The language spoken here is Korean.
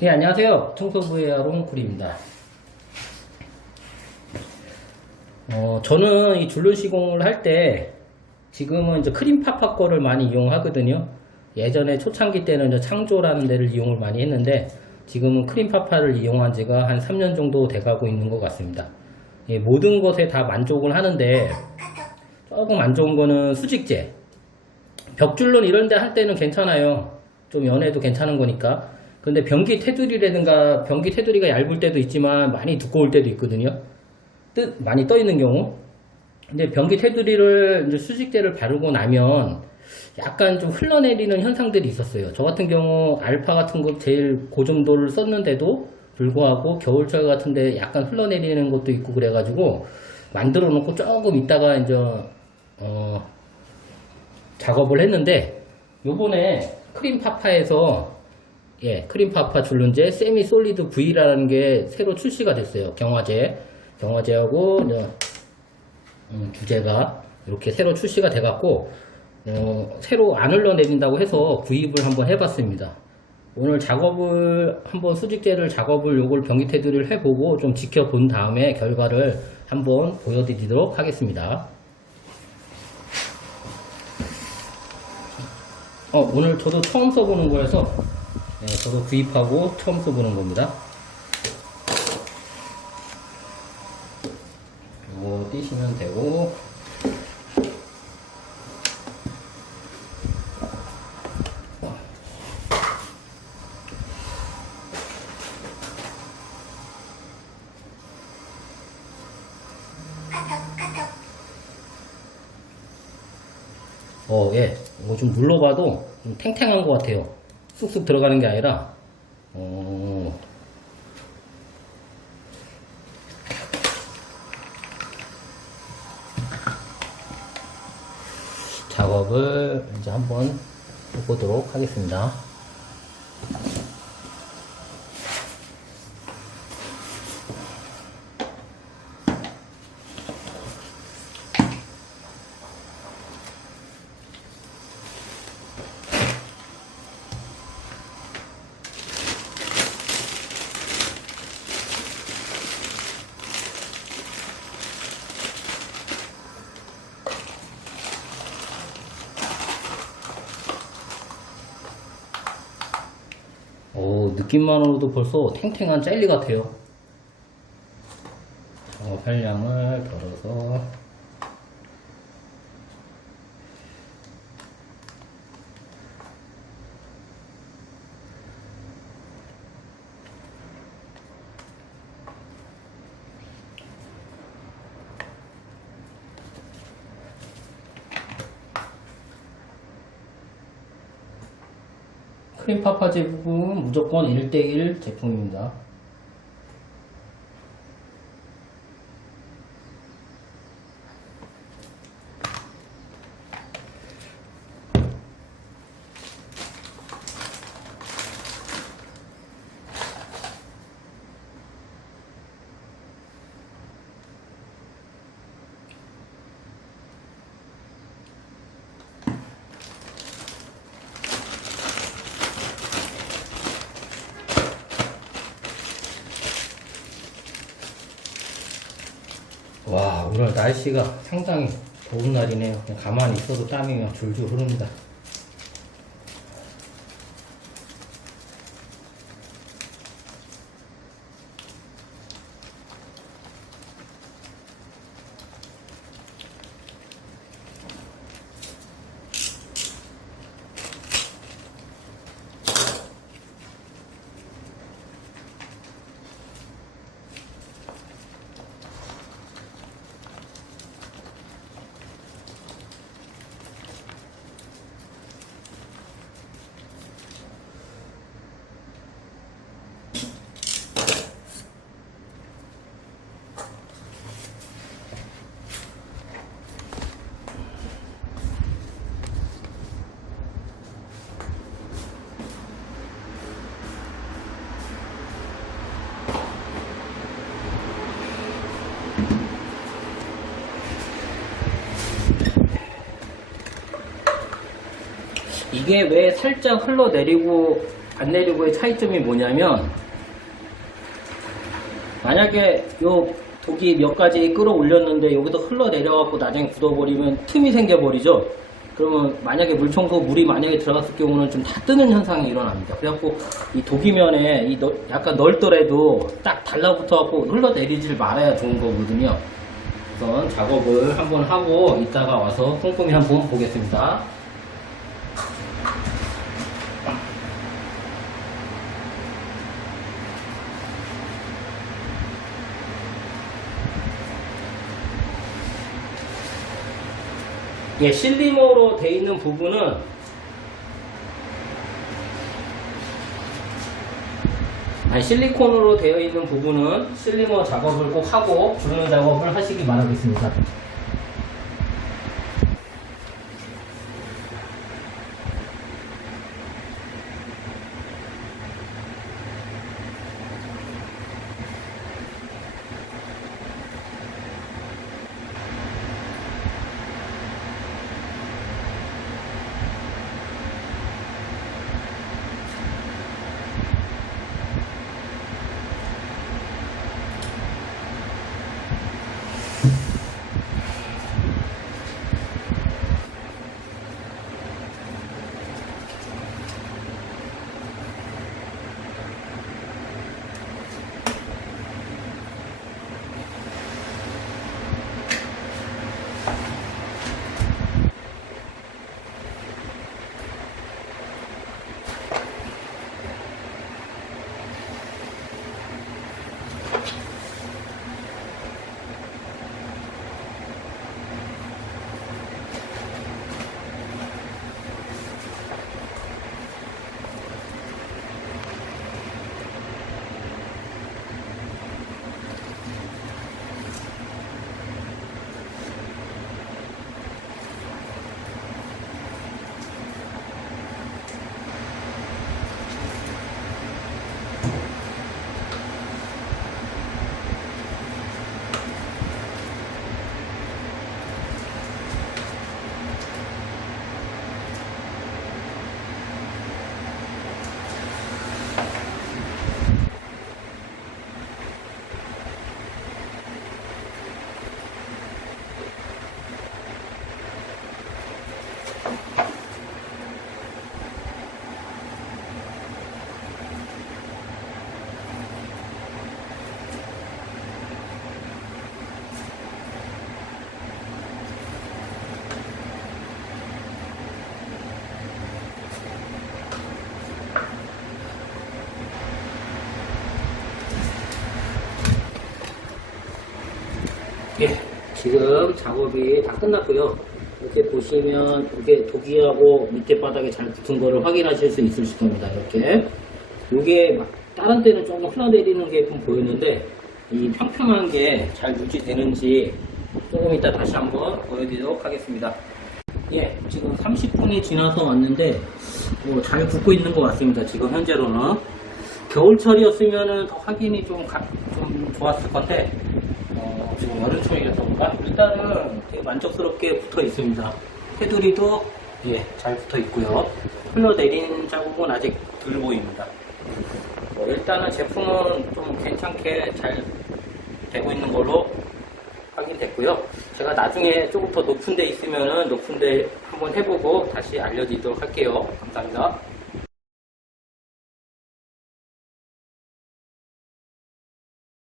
네, 안녕하세요. 청소부의 아롱쿨입니다. 어, 저는 이 줄눈 시공을 할 때 지금은 이제 크림 파파 거를 많이 이용하거든요. 예전에 초창기 때는 이제 창조라는 데를 이용을 많이 했는데 지금은 크림 파파를 이용한 지가 한 3년 정도 돼가고 있는 것 같습니다. 예, 모든 것에 다 만족을 하는데 조금 안 좋은 거는 수직재. 벽줄론 이런 데 할 때는 괜찮아요. 좀 연해도 괜찮은 거니까. 근데 변기 테두리라든가 변기 테두리가 얇을 때도 있지만 많이 두꺼울 때도 있거든요. 뜻 많이 떠 있는 경우. 근데 변기 테두리를 이제 수직재를 바르고 나면 약간 좀 흘러내리는 현상들이 있었어요. 저 같은 경우 알파 같은 거 제일 고점도를 썼는데도 불구하고 겨울철 같은데 약간 흘러내리는 것도 있고 그래가지고 만들어 놓고 조금 있다가 이제 어 작업을 했는데 요번에 크림 파파에서 예 크림 파파 줄눈제 세미 솔리드 V라는 게 새로 출시가 됐어요 경화제 경화제하고 음, 주제가 이렇게 새로 출시가 돼갖고 어, 새로 안 흘러내린다고 해서 구입을 한번 해봤습니다. 오늘 작업을 한번 수직재를 작업을 요걸 테두리를 해보고 좀 지켜본 다음에 결과를 한번 보여드리도록 하겠습니다. 어, 오늘 저도 처음 써보는 거여서 네, 저도 구입하고 처음 써보는 겁니다. 요거 띄시면 되고 어, 예. 이거 좀 눌러봐도 좀 탱탱한 것 같아요. 쑥쑥 들어가는 게 아니라, 어, 작업을 이제 한번 해보도록 하겠습니다. 오, 느낌만으로도 벌써 탱탱한 젤리 같아요. 작업 활량을 덜어서 크림 파파 제품은 무조건 1대1 제품입니다. 와, 오늘 날씨가 상당히 더운 날이네요. 가만히 있어도 땀이 그냥 줄줄 흐릅니다. 이게 왜 살짝 흘러내리고 안 내리고의 차이점이 뭐냐면 만약에 요 독이 몇 가지 끌어올렸는데 여기서 흘러내려갖고 나중에 굳어버리면 틈이 생겨버리죠. 그러면 만약에 물청소 물이 만약에 들어갔을 경우는 좀 다 뜨는 현상이 일어납니다. 그래갖고 이 독이면에 이 넓- 약간 넓더라도 딱 달라붙어갖고 흘러내리질 말아야 좋은 거거든요. 우선 작업을 한번 하고 이따가 와서 꼼꼼히 한번 보겠습니다. 예, 실리머로 돼 있는 부분은 아니 실리콘으로 되어 있는 부분은 실리머 작업을 꼭 하고 주는 작업을 하시기 바라겠습니다. 예, 지금 작업이 다 끝났고요. 이렇게 보시면 이게 독이하고 밑에 바닥에 잘 붙은 거를 확인하실 수 있으실 겁니다. 이렇게. 이게 막 다른 때는 조금 흘러내리는 게 좀 보였는데 이 평평한 게 잘 유지되는지 조금 이따 다시 한번 보여드리도록 하겠습니다. 예, 지금 30분이 지나서 왔는데 뭐 잘 붙고 있는 것 같습니다. 지금 현재로는 겨울철이었으면 더 확인이 좀, 가- 좀 좋았을 건데 어, 지금 여름철이라서 그런가 일단은 되게 만족스럽게 붙어 있습니다. 테두리도 예, 잘 붙어 있고요. 흘러 내린 자국은 아직 덜 보입니다. 뭐 일단은 제품은 좀 괜찮게 잘 되고 있는 걸로 확인됐고요. 제가 나중에 조금 더 높은 데 있으면은 높은 데 한번 해보고 다시 알려드리도록 할게요. 감사합니다.